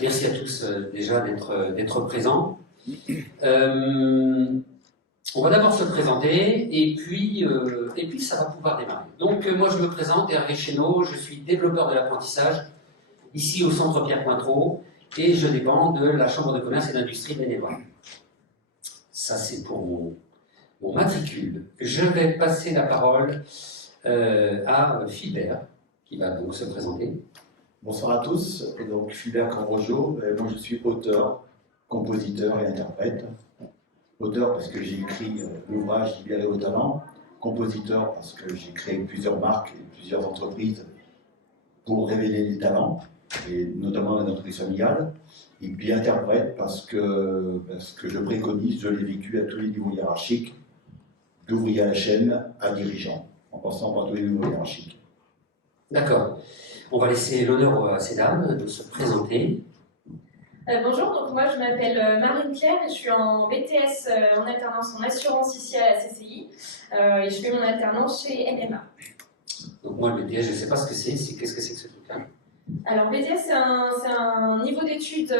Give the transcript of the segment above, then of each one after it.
Merci à tous déjà d'être présents. On va d'abord se présenter et puis ça va pouvoir démarrer. Donc moi je me présente, Hervé Chénaud, je suis développeur de l'apprentissage ici au centre Pierre Pointreau et je dépends de la Chambre de commerce et d'industrie bénévole. Ça c'est pour mon matricule. Je vais passer la parole à Philbert qui va donc se présenter. Bonsoir à tous, et donc Philbert Cambrojo, moi je suis auteur, compositeur et interprète. Auteur parce que j'ai écrit l'ouvrage Libérer vos talents, compositeur parce que j'ai créé plusieurs marques et plusieurs entreprises pour révéler les talents, et notamment la entreprise familiale, et puis interprète parce que je préconise, je l'ai vécu à tous les niveaux hiérarchiques, d'ouvrier à la chaîne à dirigeant, en passant par tous les niveaux hiérarchiques. D'accord. On va laisser l'honneur à ces dames de se présenter. Bonjour, donc moi je m'appelle Marine-Claire et je suis en BTS en alternance en assurance ici à la CCI et je fais mon alternance chez NMA. Donc moi le BTS, je ne sais pas ce que c'est, qu'est-ce que c'est que ce truc-là? Alors BTS c'est un niveau d'études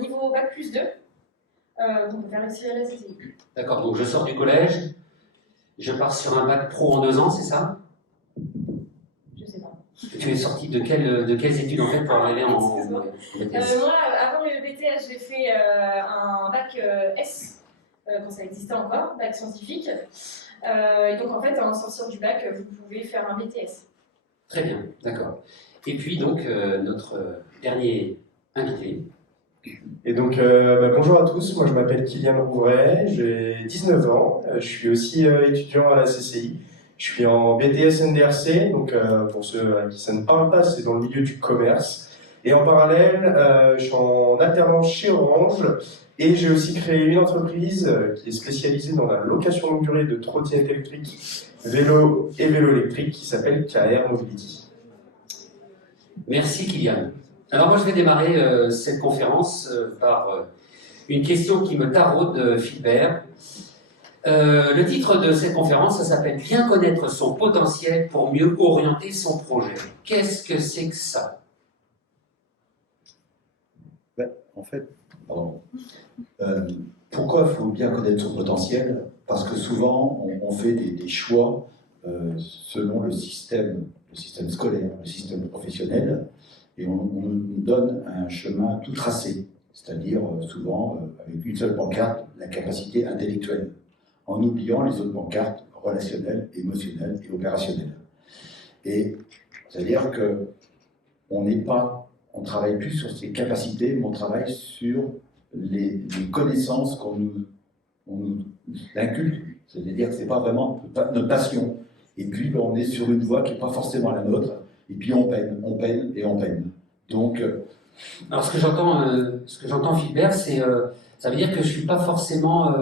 niveau Bac+2 qu'on peut faire aussi à la CCI. D'accord, donc je sors du collège, je pars sur un bac pro en 2 ans, c'est ça? Je sais pas. Tu es sorti de quelles études en fait pour arriver en BTS? Moi, avant le BTS, j'ai fait un bac S, quand ça existait encore, bac scientifique. Et donc en fait, en sortir du bac, vous pouvez faire un BTS. Très bien, d'accord. Et puis donc, notre dernier invité. Et donc, bonjour à tous, moi je m'appelle Kylian Rouvray, j'ai 19 ans, je suis aussi étudiant à la CCI. Je suis en BTS NDRC, donc pour ceux à qui ça ne parle pas, c'est dans le milieu du commerce. Et en parallèle, je suis en alternance chez Orange et j'ai aussi créé une entreprise qui est spécialisée dans la location longue durée de trottinettes électriques, vélo et vélo électriques qui s'appelle KR Mobility. Merci Kylian. Alors moi je vais démarrer cette conférence par une question qui me taraude, Philbert. Le titre de cette conférence, ça s'appelle « Bien connaître son potentiel pour mieux orienter son projet ». Qu'est-ce que c'est que ça? En fait, pourquoi il faut bien connaître son potentiel? Parce que souvent, on fait des choix selon le système scolaire, le système professionnel, et on nous donne un chemin tout tracé, c'est-à-dire souvent avec une seule pancarte, la capacité intellectuelle, en oubliant les autres pancartes relationnelles, émotionnelles et opérationnelles. Et c'est-à-dire que on travaille plus sur ses capacités, mais on travaille sur les connaissances qu'on nous inculque. C'est-à-dire que ce n'est pas vraiment notre passion. Et puis on est sur une voie qui n'est pas forcément la nôtre, et puis on peine et on peine. Donc, alors ce que j'entends, Philbert, c'est ça veut dire que je ne suis pas forcément...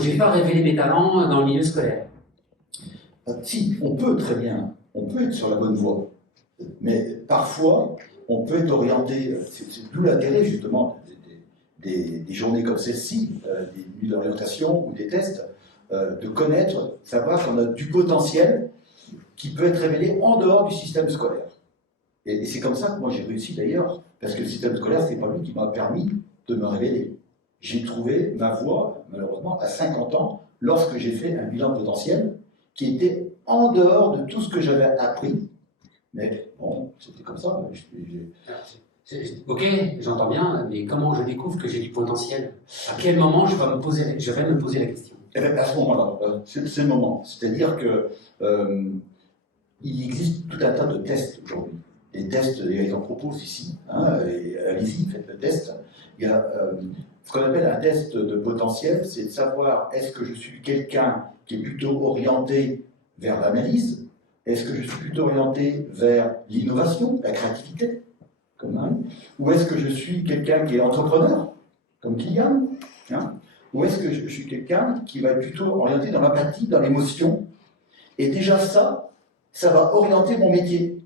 j'ai pas révélé mes talents dans le milieu scolaire. Si, on peut très bien, on peut être sur la bonne voie. Mais parfois, on peut être orienté, c'est d'où l'intérêt justement des journées comme celle-ci, des nuits d'orientation ou des tests, de connaître, savoir qu'on a du potentiel qui peut être révélé en dehors du système scolaire. Et c'est comme ça que moi j'ai réussi d'ailleurs, parce que le système scolaire, c'est pas lui qui m'a permis de me révéler. J'ai trouvé ma voie, malheureusement, à 50 ans, lorsque j'ai fait un bilan potentiel qui était en dehors de tout ce que j'avais appris. Mais bon, c'était comme ça. Ok, j'entends bien, mais comment je découvre que j'ai du potentiel? À quel moment je vais me poser la question? Eh bien, à ce moment-là, c'est le moment. C'est-à-dire que il existe tout un tas de tests aujourd'hui. Les tests, et j'en propose ici, hein, et allez-y, faites le test. Il y a ce qu'on appelle un test de potentiel, c'est de savoir est-ce que je suis quelqu'un qui est plutôt orienté vers l'analyse, est-ce que je suis plutôt orienté vers l'innovation, la créativité, comme Marie, ou est-ce que je suis quelqu'un qui est entrepreneur, comme Kylian, hein, ou est-ce que je suis quelqu'un qui va être plutôt orienté dans l'empathie, dans l'émotion, et déjà ça va orienter mon métier.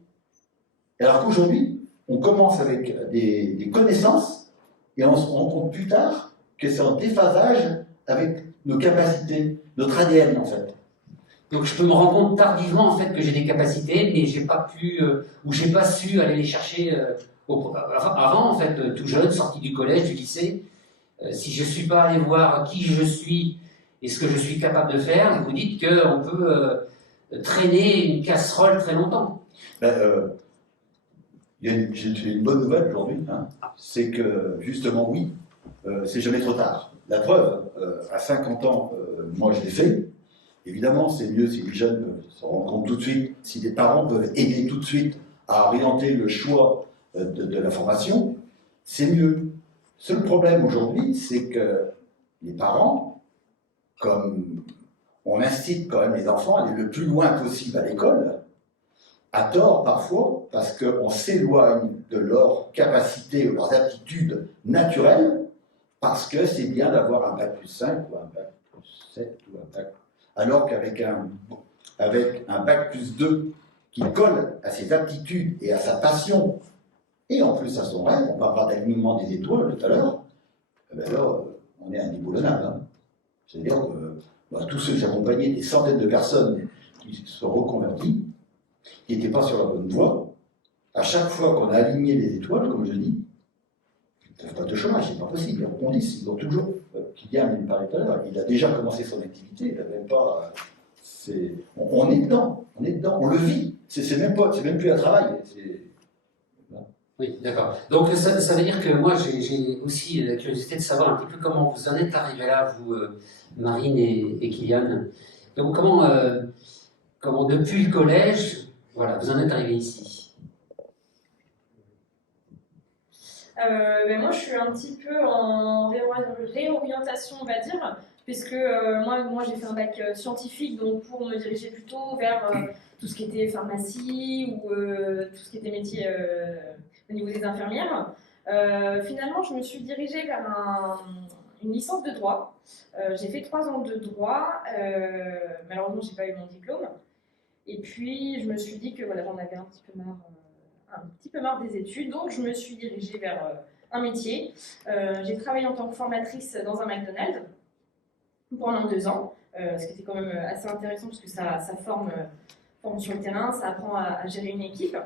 Alors qu'aujourd'hui, on commence avec des connaissances, et on se rend compte plus tard que c'est en déphasage avec nos capacités, notre ADN en fait. Donc je peux me rendre compte tardivement en fait que j'ai des capacités, mais j'ai pas pu ou j'ai pas su aller les chercher avant en fait, tout jeune, sorti du collège, du lycée. Si je suis pas allé voir qui je suis et ce que je suis capable de faire, vous dites qu'on peut traîner une casserole très longtemps. Ben, j'ai une bonne nouvelle aujourd'hui, hein. C'est que justement oui, c'est jamais trop tard. La preuve, à 50 ans, moi je l'ai fait. Évidemment, c'est mieux si les jeunes peuvent se rendre compte tout de suite, si les parents peuvent aider tout de suite à orienter le choix de la formation, c'est mieux. Le seul problème aujourd'hui, c'est que les parents, comme on incite quand même les enfants à aller le plus loin possible à l'école, à tort parfois, parce qu'on s'éloigne de leurs capacités ou leurs aptitudes naturelles, parce que c'est bien d'avoir un bac plus 5 ou un bac plus 7 ou un bac... Alors qu'avec un bac plus 2 qui colle à ses aptitudes et à sa passion, et en plus à son rêve, on parlera d'alignement des étoiles tout à l'heure, ben là, on est indéboulonnable. Hein. C'est-à-dire que tous ceux que j'accompagnais, des centaines de personnes qui se sont reconverties, qui n'étaient pas sur la bonne voie, à chaque fois qu'on a aligné les étoiles, comme je dis, ils ne peuvent pas de chômage, c'est pas possible. Ils rebondissent, ils ont toujours. Kylian il me parlait tout à l'heure, il a déjà commencé son activité, il n'a même pas. On est dedans, on le vit. C'est même plus un travail. Oui, d'accord. Donc ça veut dire que moi j'ai aussi la curiosité de savoir un petit peu comment vous en êtes arrivés là, vous, Marine et Kylian. Donc comment depuis le collège, voilà, vous en êtes arrivés ici. Ben moi, je suis un petit peu en réorientation, on va dire, puisque moi j'ai fait un bac scientifique, donc pour me diriger plutôt vers tout ce qui était pharmacie ou tout ce qui était métier au niveau des infirmières. Finalement, je me suis dirigée vers une licence de droit. J'ai fait 3 ans de droit, malheureusement, j'ai pas eu mon diplôme. Et puis, je me suis dit que voilà, j'en avais un petit peu marre des études, donc je me suis dirigée vers un métier. J'ai travaillé en tant que formatrice dans un McDonald's pendant 2 ans, ce qui était quand même assez intéressant parce que ça forme sur le terrain, ça apprend à gérer une équipe.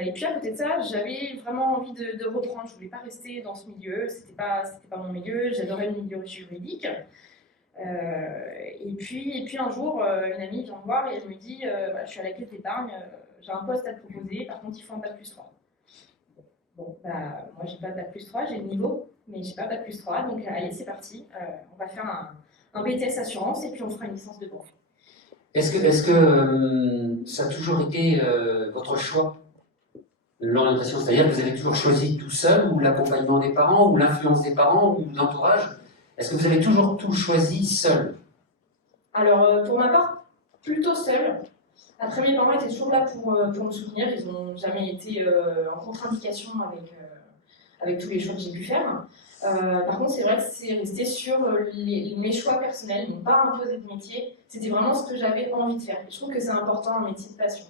Et puis à côté de ça, j'avais vraiment envie de reprendre. Je voulais pas rester dans ce milieu, c'était pas mon milieu. J'adorais le milieu juridique. Et puis un jour, une amie vient me voir et elle me dit je suis à la caisse d'épargne, j'ai un poste à te proposer, par contre il faut un bac plus 3. Bon, moi j'ai pas de bac plus 3, j'ai le niveau, mais j'ai pas bac plus 3, donc allez, c'est parti, on va faire un BTS assurance et puis on fera une licence de banque. Est-ce que ça a toujours été votre choix, l'orientation? C'est-à-dire que vous avez toujours choisi tout seul, ou l'accompagnement des parents, ou l'influence des parents, ou de l'entourage? Est-ce que vous avez toujours tout choisi seul? Alors, pour ma part, plutôt seule. Après, mes parents étaient toujours là pour me soutenir. Ils n'ont jamais été en contre-indication avec tous les choix que j'ai pu faire. Par contre, c'est vrai que c'est resté sur mes choix personnels. Ils ne m'ont pas imposé de métier. C'était vraiment ce que j'avais envie de faire. Et je trouve que c'est important, un métier de passion.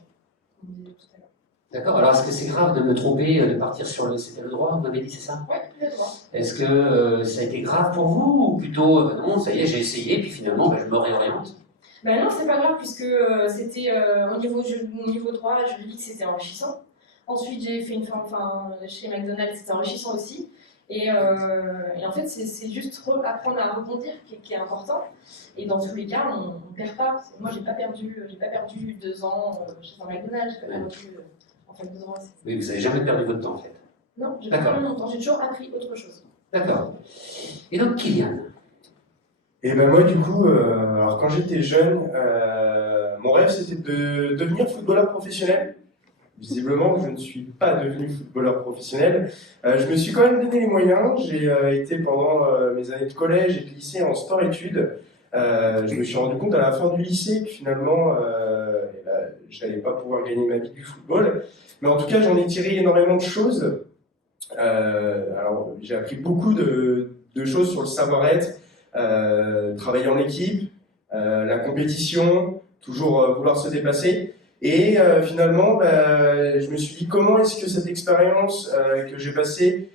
D'accord, alors est-ce que c'est grave de me tromper, de partir sur c'était le droit, vous m'avez dit, c'est ça? Oui, le droit. Est-ce que ça a été grave pour vous, ou plutôt, non, ça y est, j'ai essayé, puis finalement, je me réoriente? Ben non, c'est pas grave, puisque c'était au niveau droit, juridique, c'était enrichissant. Ensuite, j'ai fait une formation chez McDonald's, c'était enrichissant aussi. Et en fait, c'est juste apprendre à rebondir qui est important. Et dans tous les cas, on ne perd pas. Moi, j'ai pas perdu 2 ans chez un McDonald's, j'ai pas perdu en fait 2 ans. Oui, vous n'avez jamais perdu votre temps, en fait. Non, j'ai pas perdu mon temps, j'ai toujours appris autre chose. D'accord. Et donc, Kylian? Et ben moi, du coup, alors quand j'étais jeune, mon rêve c'était de devenir footballeur professionnel. Visiblement, je ne suis pas devenu footballeur professionnel. Je me suis quand même donné les moyens. J'ai été pendant mes années de collège et de lycée en sport-études. Je me suis rendu compte à la fin du lycée que finalement, je n'allais pas pouvoir gagner ma vie du football. Mais en tout cas, j'en ai tiré énormément de choses. Alors, j'ai appris beaucoup de choses sur le savoir-être, travailler en équipe, la compétition, toujours vouloir se dépasser. Et finalement, je me suis dit comment est-ce que cette expérience que j'ai passée,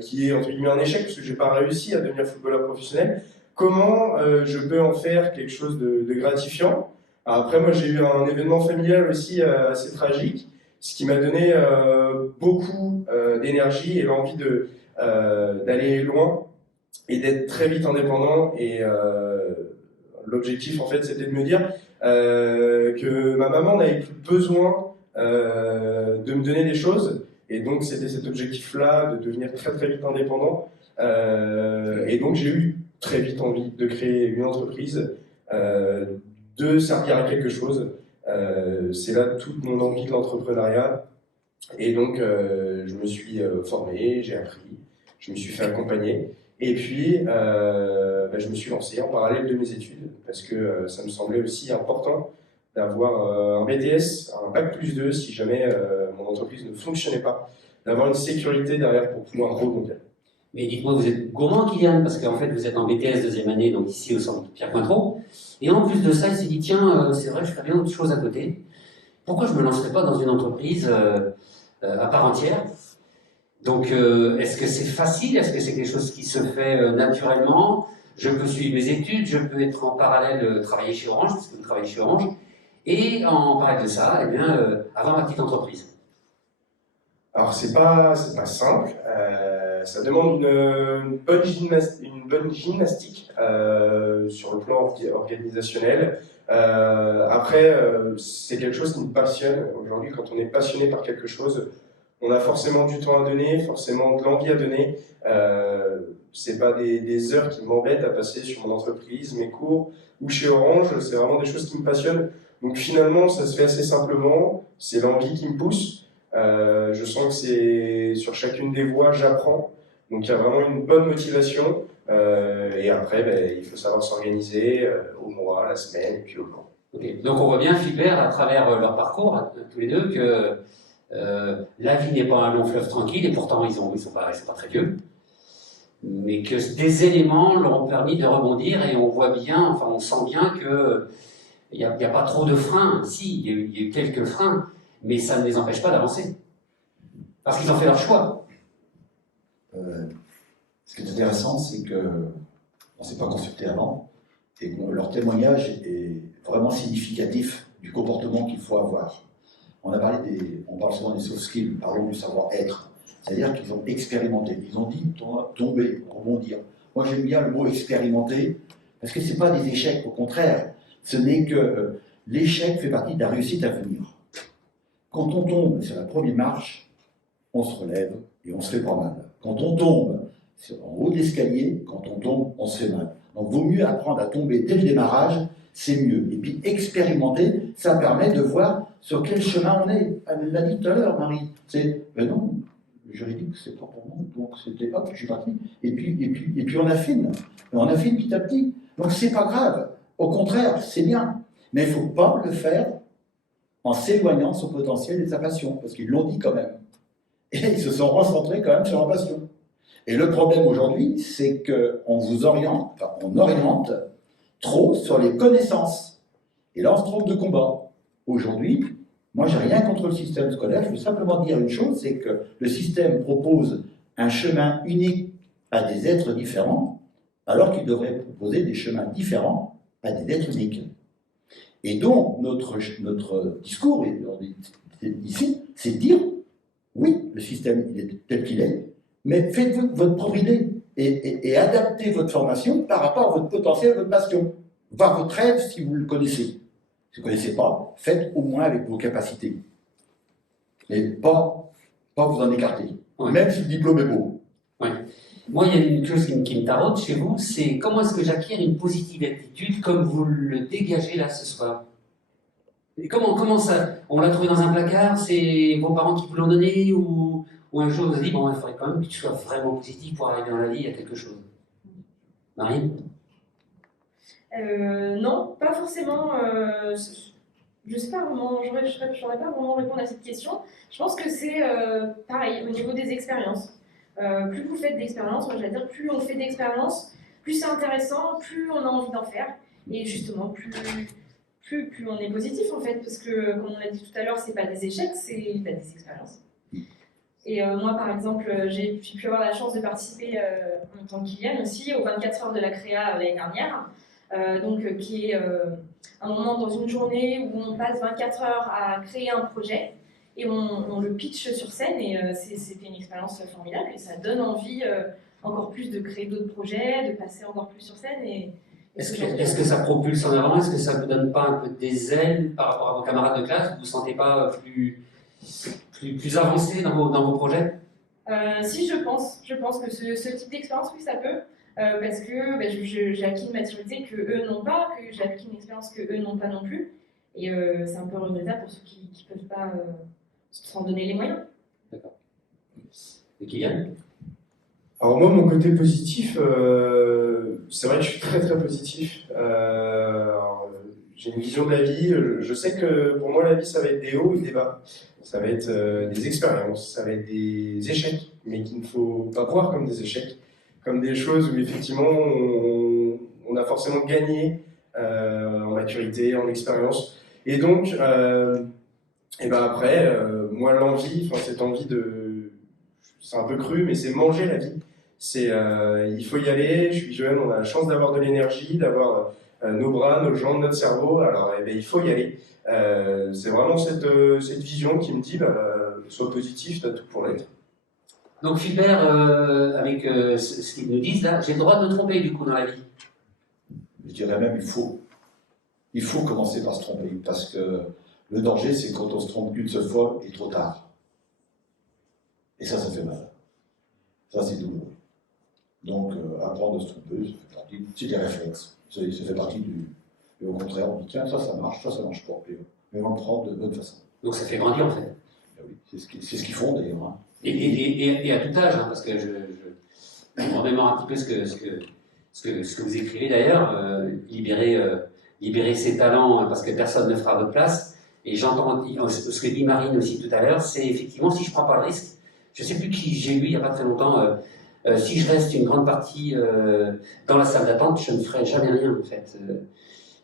qui est entre guillemets un échec parce que j'ai pas réussi à devenir footballeur professionnel, comment je peux en faire quelque chose de gratifiant. Alors après, moi, j'ai eu un événement familial aussi assez tragique, ce qui m'a donné beaucoup d'énergie et l'envie d'aller loin et d'être très vite indépendant. Et l'objectif, en fait, c'était de me dire que ma maman n'avait plus besoin de me donner des choses. Et donc, c'était cet objectif-là de devenir très très vite indépendant. Et donc, j'ai eu très vite envie de créer une entreprise, de servir à quelque chose. C'est là toute mon envie de l'entrepreneuriat. Et donc, je me suis formé, j'ai appris, je me suis fait accompagner. Et puis, je me suis lancé en parallèle de mes études parce que ça me semblait aussi important d'avoir un BTS, un Bac+2 si jamais mon entreprise ne fonctionnait pas, d'avoir une sécurité derrière pour pouvoir rebondir. Mais dites-moi, vous êtes gourmand, Kylian, parce qu'en fait, vous êtes en BTS deuxième année, donc ici au centre Pierre Cointreau. Et en plus de ça, il s'est dit, tiens, c'est vrai, je ferais bien autre chose à côté. Pourquoi je ne me lancerais pas dans une entreprise à part entière? Donc, est-ce que c'est facile? Est-ce que c'est quelque chose qui se fait naturellement? Je peux suivre mes études, je peux être en parallèle travailler chez Orange, parce que vous travaillez chez Orange, et en parallèle de ça, eh bien, avoir ma petite entreprise. Alors, c'est pas simple. Ça demande une bonne gymnastique sur le plan organisationnel. Après, c'est quelque chose qui me passionne. Aujourd'hui, quand on est passionné par quelque chose, on a forcément du temps à donner, forcément de l'envie à donner. C'est pas des heures qui m'embêtent à passer sur mon entreprise, mes cours ou chez Orange. C'est vraiment des choses qui me passionnent. Donc finalement, ça se fait assez simplement. C'est l'envie qui me pousse. Je sens que c'est sur chacune des voies, j'apprends. Donc il y a vraiment une bonne motivation. Et après, il faut savoir s'organiser au mois, à la semaine, et puis au plan. Okay. Donc on voit bien, Philbert, à travers leur parcours, tous les deux, que la vie n'est pas un long fleuve tranquille, et pourtant ils sont pas très vieux, mais que des éléments leur ont permis de rebondir, et on voit bien, enfin on sent bien que il n'y a pas trop de freins. Si, il y a eu quelques freins, mais ça ne les empêche pas d'avancer. Parce qu'ils ont fait leur choix. Ce qui est intéressant, c'est qu'on ne s'est pas consulté avant, et que leur témoignage est vraiment significatif du comportement qu'il faut avoir. On parle souvent des soft skills, parlons du savoir-être. C'est-à-dire qu'ils ont expérimenté, ils ont dit tomber, rebondir. Moi j'aime bien le mot expérimenter, parce que ce n'est pas des échecs, au contraire. Ce n'est que l'échec fait partie de la réussite à venir. Quand on tombe sur la première marche, on se relève et on se fait pas mal. Quand on tombe en haut de l'escalier, quand on tombe, on se fait mal. Donc, vaut mieux apprendre à tomber dès le démarrage, c'est mieux. Et puis, expérimenter, ça permet de voir sur quel chemin on est. Elle l'a dit tout à l'heure, Marie. Non, le juridique, c'est pas pour moi. Donc, c'était hop, je suis parti. Et puis, on affine. Et on affine petit à petit. Donc, c'est pas grave. Au contraire, c'est bien. Mais il ne faut pas le faire en s'éloignant de son potentiel et de sa passion. Parce qu'ils l'ont dit quand même. Et ils se sont recentrés quand même sur leur passion. Et le problème aujourd'hui, c'est qu'on on oriente trop sur les connaissances. Et là, on se trompe de combat. Aujourd'hui, moi, j'ai rien contre le système scolaire. Je veux simplement dire une chose, c'est que le système propose un chemin unique à des êtres différents, alors qu'il devrait proposer des chemins différents à des êtres uniques. Et donc, notre discours ici, c'est de dire, oui, le système il est tel qu'il est, mais faites votre propre idée et adaptez votre formation par rapport à votre potentiel, votre passion, voire votre rêve si vous le connaissez. Si vous ne connaissez pas, faites au moins avec vos capacités. Et pas vous en écarter, Ouais. même si le diplôme est beau. Ouais. Moi, il y a une chose qui me taraude chez vous, c'est comment est-ce que j'acquiers une positive attitude comme vous le dégagez là ce soir? Et comment ça? On l'a trouvé dans un placard, c'est vos parents qui vous l'ont donné, ou un jour vous avez dit, bon, il faudrait quand même que tu sois vraiment positif pour arriver dans la vie à quelque chose. Marie? Non, pas forcément. Je sais pas vraiment, j'aurais pas vraiment répondre à cette question. Je pense que c'est pareil au niveau des expériences. Plus vous faites d'expériences, moi j'allais dire, plus on fait d'expériences, plus c'est intéressant, plus on a envie d'en faire. Et justement, plus on est positif en fait, parce que comme on l'a dit tout à l'heure, c'est pas des échecs, c'est des expériences. Et Et moi, par exemple, j'ai pu avoir la chance de participer en tant que Kylian aussi aux 24 heures de la créa l'année dernière, qui est un moment dans une journée où on passe 24 heures à créer un projet et on le pitch sur scène et c'était une expérience formidable et ça donne envie encore plus de créer d'autres projets, de passer encore plus sur scène. Est-ce que ça propulse en avant? Est-ce que ça vous donne pas un peu des ailes par rapport à vos camarades de classe? Vous vous sentez pas plus avancé dans vos projets? Si, je pense que ce type d'expérience, oui, ça peut. Parce que j'ai acquis une maturité que eux n'ont pas, que j'ai acquis une expérience que eux n'ont pas non plus. Et c'est un peu regrettable pour ceux qui ne peuvent pas s'en donner les moyens. D'accord. Et Kylian? Alors moi, mon côté positif, c'est vrai que je suis très très positif. J'ai une vision de la vie. Je sais que pour moi, la vie, ça va être des hauts et des bas. Ça va être des expériences, ça va être des échecs, mais qu'il ne faut pas voir comme des échecs, comme des choses où effectivement on a forcément gagné en maturité, en expérience. Et donc, et ben après, moi l'envie, cette envie de, c'est un peu cru, mais c'est manger la vie. C'est, il faut y aller. Je suis jeune, on a la chance d'avoir de l'énergie, d'avoir nos bras, nos jambes, notre cerveau. Alors, eh ben, il faut y aller. C'est vraiment cette vision qui me dit, sois positif, t'as tout pour l'être. Donc Philbert, avec ce qu'ils nous disent là, j'ai le droit de me tromper du coup dans la vie. Je dirais même il faut commencer par se tromper, parce que le danger, c'est quand on se trompe une seule fois et trop tard. Et ça fait mal. Ça, c'est douloureux. Donc, apprendre à se tromper, c'est des réflexes. Ça fait partie du... Et au contraire, on dit, tiens, ça marche pas. Mais on le prend de bonne façon. Donc ça fait grandir en fait. Ben oui, c'est ce qu'ils font d'ailleurs. Hein. Et à tout âge, hein, parce que je me remémore un petit peu ce que vous écrivez d'ailleurs, libérer ses talents parce que personne ne fera à votre place. Et j'entends ce que dit Marine aussi tout à l'heure, c'est effectivement si je ne prends pas le risque, je ne sais plus qui j'ai lu il n'y a pas très longtemps, si je reste une grande partie dans la salle d'attente, je ne ferai jamais rien en fait.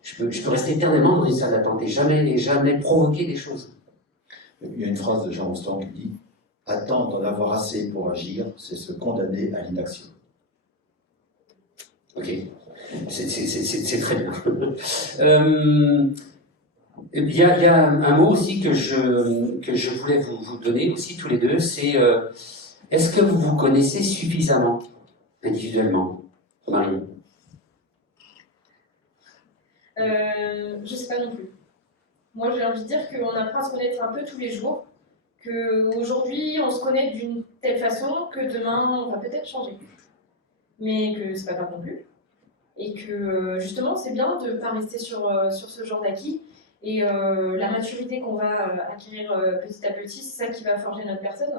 Je peux rester éternellement dans une salle d'attente et jamais provoquer des choses. Il y a une phrase de Jean Rostand qui dit « Attendre d'en avoir assez pour agir, c'est se condamner à l'inaction. » Ok, c'est très bien. Il y a un mot aussi que je voulais vous donner aussi tous les deux, c'est est-ce que vous vous connaissez suffisamment individuellement, Marine? Je sais pas non plus. Moi, j'ai envie de dire qu'on apprend à se connaître un peu tous les jours, qu'aujourd'hui, on se connaît d'une telle façon que demain, on va peut-être changer. Mais que c'est pas grave non plus. Et que justement, c'est bien de ne pas rester sur ce genre d'acquis. Et la maturité qu'on va acquérir petit à petit, c'est ça qui va forger notre personne.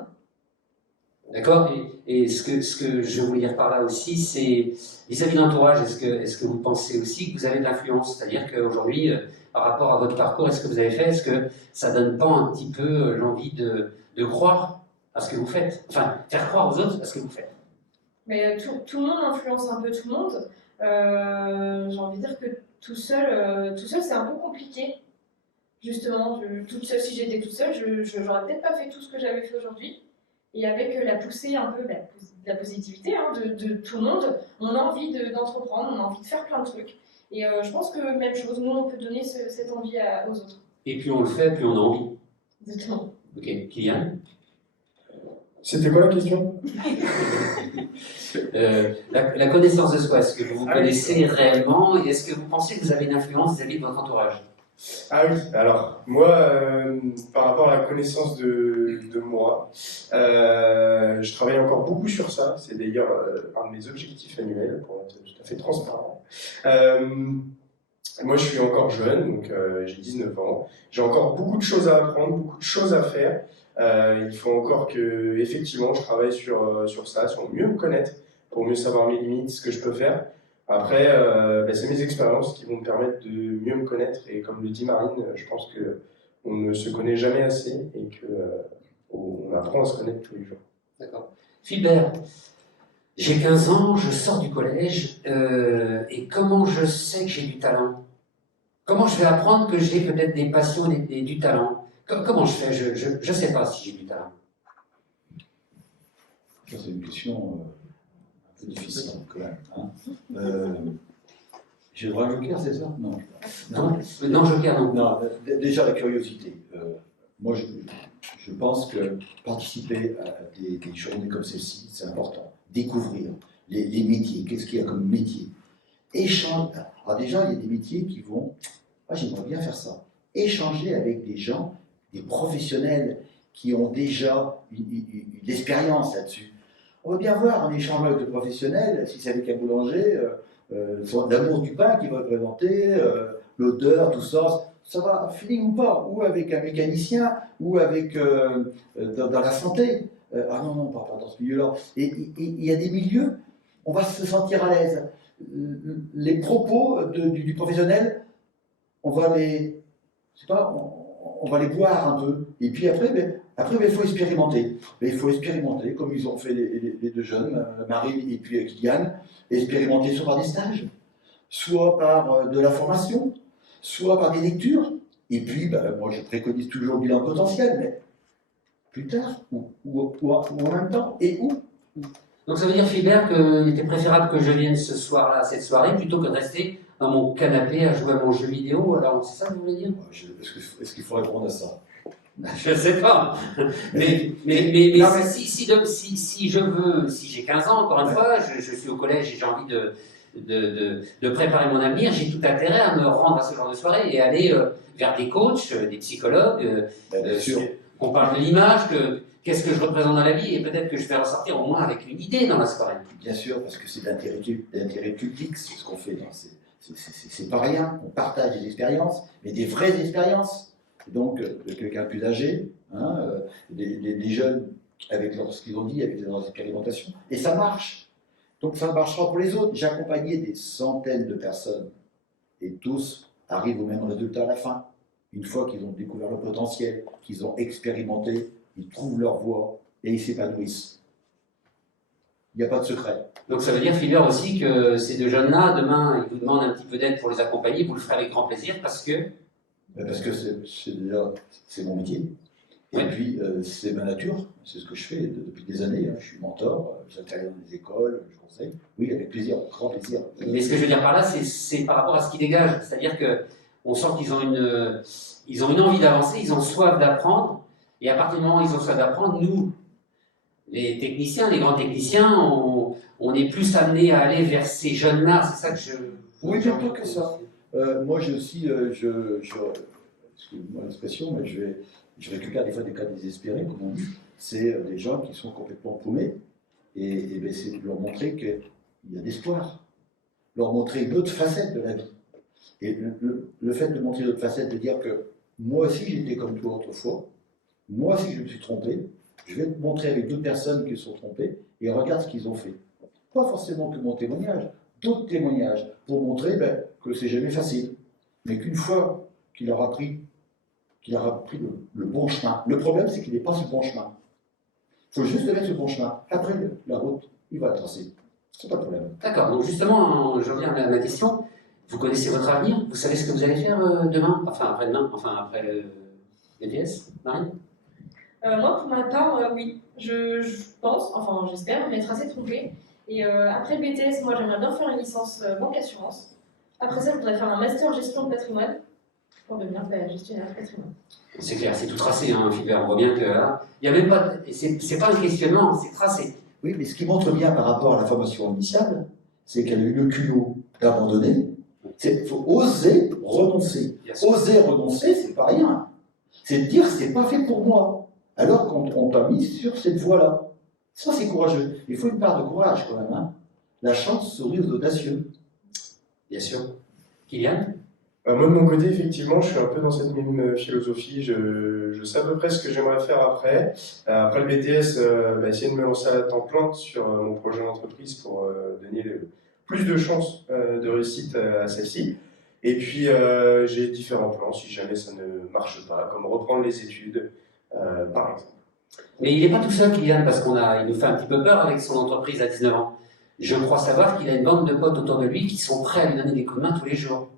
D'accord. Et ce que je voulais dire par là aussi, c'est vis-à-vis de l'entourage, est-ce que vous pensez aussi que vous avez de l'influence? C'est-à-dire qu'aujourd'hui, par rapport à votre parcours, est-ce que vous avez fait, est-ce que ça donne pas un petit peu l'envie de croire à ce que vous faites? Enfin, faire croire aux autres à ce que vous faites. Mais tout le monde influence un peu tout le monde. J'ai envie de dire que tout seul c'est un peu compliqué. Justement, toute seule, si j'étais toute seule, je n'aurais peut-être pas fait tout ce que j'avais fait aujourd'hui. Et avec la poussée un peu de la positivité de tout le monde, on a envie d'entreprendre, on a envie de faire plein de trucs. Et je pense que même chose, nous, on peut donner cette envie aux autres. Et plus on le fait, plus on a envie. Exactement. Ok, Kylian? C'était quoi la question? La connaissance de soi, est-ce que vous vous connaissez réellement et est-ce que vous pensez que vous avez une influence vis-à-vis de votre entourage? Ah oui, alors moi, par rapport à la connaissance de moi, je travaille encore beaucoup sur ça. C'est d'ailleurs un de mes objectifs annuels, pour être tout à fait transparent. Moi, je suis encore jeune, donc j'ai 19 ans. J'ai encore beaucoup de choses à apprendre, beaucoup de choses à faire. Il faut encore que, effectivement, je travaille sur ça, sur mieux me connaître, pour mieux savoir mes limites, ce que je peux faire. Après, c'est mes expériences qui vont me permettre de mieux me connaître. Et comme le dit Marine, je pense qu'on ne se connaît jamais assez et qu'on apprend à se connaître tous les jours. D'accord. Philbert, j'ai 15 ans, je sors du collège, et comment je sais que j'ai du talent? Comment je vais apprendre que j'ai peut-être des passions et du talent? Comment je fais? Je ne sais pas si j'ai du talent. Ça, c'est une question un peu difficile quand même. Hein. J'ai le droit à joker, c'est ça? Non. Non, joker, non. Non, déjà la curiosité. Moi, je pense que participer à des journées comme celle-ci, c'est important. Découvrir les métiers, qu'est-ce qu'il y a comme métier. Échanger. Alors déjà, il y a des métiers qui vont... Ah, j'aimerais bien faire ça. Échanger avec des gens, des professionnels qui ont déjà une expérience là-dessus. On va bien voir en échangeant avec des professionnels, si c'est avec un boulanger, l'amour du pain qu'il va présenter, l'odeur, tout ça, ça va, feeling ou pas, ou avec un mécanicien, ou avec dans la santé. Ah non, non, pas dans ce milieu-là. Et il y a des milieux, on va se sentir à l'aise. Les propos du professionnel, on va les, je sais pas, on va les boire un peu. Et puis après, il faut expérimenter. Il faut expérimenter, comme ils ont fait les deux jeunes, Marie et puis Kylian, expérimenter soit par des stages, soit par de la formation, soit par des lectures. Et puis, moi, je préconise toujours le bilan potentiel, mais plus tard, ou en même temps, et où. Donc ça veut dire, Philbert, qu'il était préférable que je vienne ce soir-là, cette soirée, plutôt que de rester dans mon canapé à jouer à mon jeu vidéo. Alors, c'est ça que vous voulez dire? Est-ce qu'il faut répondre à ça? Je ne sais pas. Mais si j'ai 15 ans, encore une fois, je suis au collège et j'ai envie de préparer mon avenir, j'ai tout intérêt à me rendre à ce genre de soirée et aller vers des coachs, des psychologues, Bien sûr. qu'on parle de l'image, qu'est-ce que je représente dans la vie, et peut-être que je vais ressortir au moins avec une idée dans la soirée. Bien sûr, parce que c'est d'intérêt public, c'est ce qu'on fait. C'est pas rien, on partage des expériences, mais des vraies expériences. Donc, de quelqu'un plus âgé, hein, des jeunes avec ce qu'ils ont dit, avec leurs expérimentations, et ça marche. Donc ça marchera pour les autres. J'ai accompagné des centaines de personnes, et tous arrivent au même résultat à la fin. Une fois qu'ils ont découvert le potentiel, qu'ils ont expérimenté, ils trouvent leur voie, et ils s'épanouissent. Il n'y a pas de secret. Donc ça veut dire, Philbert, aussi que ces deux jeunes-là, demain, ils vous demandent un petit peu d'aide pour les accompagner, vous le ferez avec grand plaisir, parce que... Parce que c'est mon métier. Et Ouais. puis, c'est ma nature, c'est ce que je fais depuis des années. Hein. Je suis mentor, j'interviens dans des écoles, je conseille. Oui, avec plaisir, grand plaisir. Mais ce que je veux dire par là, c'est par rapport à ce qu'ils dégagent. C'est-à-dire qu'on sent qu'ils ont une envie d'avancer, ils ont soif d'apprendre, et à partir du moment où ils ont soif d'apprendre, nous, les techniciens, les grands techniciens, on est plus amenés à aller vers ces jeunes-là. C'est ça que je... Oui, bien pas que ça. Moi, j'ai aussi, excusez-moi l'expression, mais je récupère des fois des cas désespérés, comme on dit. C'est des gens qui sont complètement paumés, et ben, c'est de leur montrer qu'il y a d'espoir, leur montrer une autre facette de la vie. Et le fait de montrer une autre facette, de dire que moi aussi j'étais comme toi autrefois, moi aussi je me suis trompé, je vais te montrer avec d'autres personnes qui se sont trompées, et regarde ce qu'ils ont fait. Pas forcément que mon témoignage, d'autres témoignages, pour montrer que c'est jamais facile, mais qu'une fois qu'il aura pris le bon chemin, le problème c'est qu'il n'est pas sur le bon chemin. Il faut juste le mettre sur le bon chemin. Après, la route, il va la tracer. C'est pas de problème. D'accord, donc justement, je reviens à ma question. Vous connaissez votre avenir? Vous savez ce que vous allez faire demain? Enfin, après-demain, enfin, après le BTS, Marie? Moi, pour ma part, oui. Je pense, enfin j'espère, m'être assez trompée. Et après le BTS, moi j'aimerais bien faire une licence banque assurance. Après ça, je voudrais faire un master gestion de patrimoine pour devenir gestionnaire de patrimoine. C'est clair, c'est tout tracé, hein, Philbert. On voit bien que là, il n'y a même pas. C'est pas un questionnement, c'est tracé. Oui, mais ce qui montre bien par rapport à la formation initiale, c'est qu'elle a eu le culot d'abandonner. Il faut oser renoncer. Oser renoncer, c'est pas rien. C'est de dire c'est pas fait pour moi, alors qu'on t'a mis sur cette voie-là. Ça, c'est courageux. Il faut une part de courage quand même. Hein. La chance sourit aux audacieux. Bien sûr. Kylian? Moi, de mon côté, effectivement, je suis un peu dans cette même philosophie. Je sais à peu près ce que j'aimerais faire après. Après le BTS, essayer de me lancer à temps plein sur mon projet d'entreprise pour donner plus de chances de réussite à celle-ci. Et puis, j'ai différents plans si jamais ça ne marche pas, comme reprendre les études, par exemple. Mais il n'est pas tout seul, Kylian, parce il nous fait un petit peu peur avec son entreprise à 19 ans. Je crois savoir qu'il a une bande de potes autour de lui qui sont prêts à lui donner des coups de main tous les jours.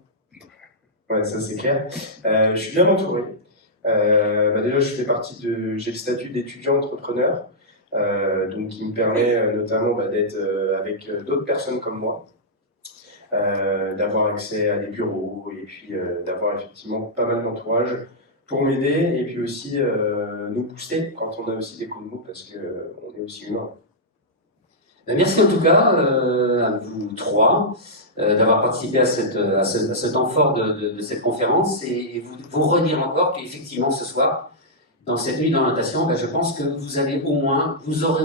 Ouais, ça c'est clair. Je suis bien entouré. Déjà, j'ai le statut d'étudiant entrepreneur. donc qui me permet notamment d'être avec d'autres personnes comme moi, d'avoir accès à des bureaux et puis d'avoir effectivement pas mal d'entourage pour m'aider et puis aussi nous booster quand on a aussi des coups de mou parce qu'on est aussi humain. Merci en tout cas à vous trois d'avoir participé à ce temps fort de cette conférence et vous redire encore qu'effectivement ce soir, dans cette nuit d'orientation, je pense que vous aurez au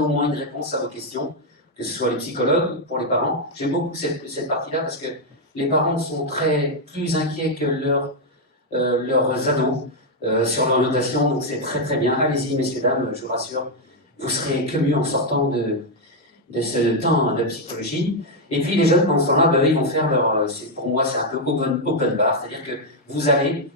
moins une réponse à vos questions, que ce soit les psychologues, pour les parents. J'aime beaucoup cette partie-là parce que les parents sont plus inquiets que leurs ados sur l'orientation, donc c'est très très bien. Allez-y messieurs, dames, je vous rassure, vous serez que mieux en sortant de ce temps de psychologie. Et puis les jeunes, pendant ce temps-là, ils vont faire pour moi c'est un peu open bar, c'est-à-dire que vous allez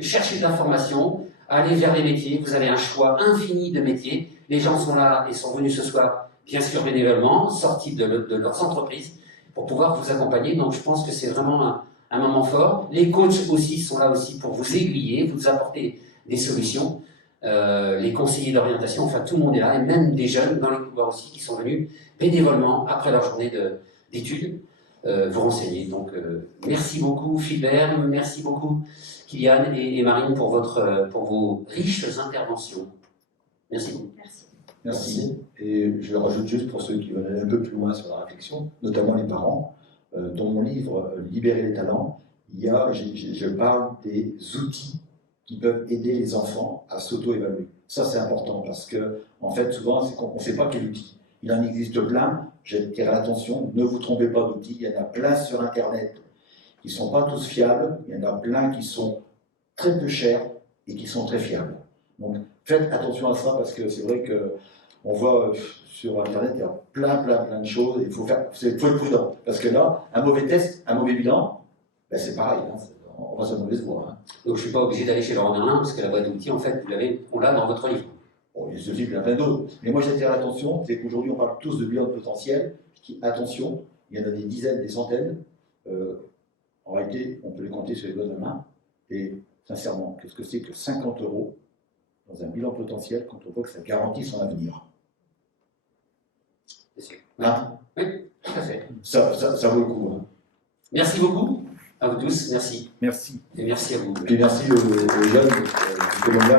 chercher de l'information, aller vers les métiers, vous avez un choix infini de métiers, les gens sont là et sont venus ce soir, bien sûr bénévolement, sortis de leurs entreprises, pour pouvoir vous accompagner, donc je pense que c'est vraiment un moment fort. Les coachs aussi sont là aussi pour vous aiguiller, vous apporter des solutions, les conseillers d'orientation, enfin tout le monde est là, et même des jeunes dans les couloirs aussi qui sont venus bénévolement après leur journée d'études vous renseigner. Donc merci beaucoup Philbert, merci beaucoup Kylian et Marine pour vos riches interventions. Merci beaucoup. Merci. Et je rajoute juste pour ceux qui veulent aller un peu plus loin sur la réflexion, notamment les parents, dans mon livre Libérer les talents, je parle des outils qui peuvent aider les enfants à s'auto-évaluer. Ça, c'est important parce que, en fait, souvent, c'est qu'on ne sait pas quel outil. Il en existe plein. J'attire l'attention, ne vous trompez pas d'outils. Il y en a plein sur Internet qui ne sont pas tous fiables. Il y en a plein qui sont très peu chers et qui sont très fiables. Donc, faites attention à ça parce que c'est vrai qu'on voit sur Internet, il y a plein de choses. Il faut être prudent. Parce que là, un mauvais test, un mauvais bilan, c'est pareil. On va sur la mauvaise voie. Donc je ne suis pas obligé d'aller chez Laurent Merlin, parce que la boîte d'outils, en fait, on l'a dans votre livre. Bon, il suffit qu'il y en a plein d'autres. Mais moi, j'attire l'attention, c'est qu'aujourd'hui, on parle tous de bilan de potentiel. Attention, il y en a des dizaines, des centaines. En réalité, on peut les compter sur les doigts de la main. Et sincèrement, qu'est-ce que c'est que 50 € dans un bilan potentiel quand on voit que ça garantit son avenir? C'est sûr. Hein? Oui, tout à fait. Ça vaut le coup. Hein. Merci beaucoup à vous tous, merci. Merci. Et merci à vous. Et merci aux jeunes du commandement.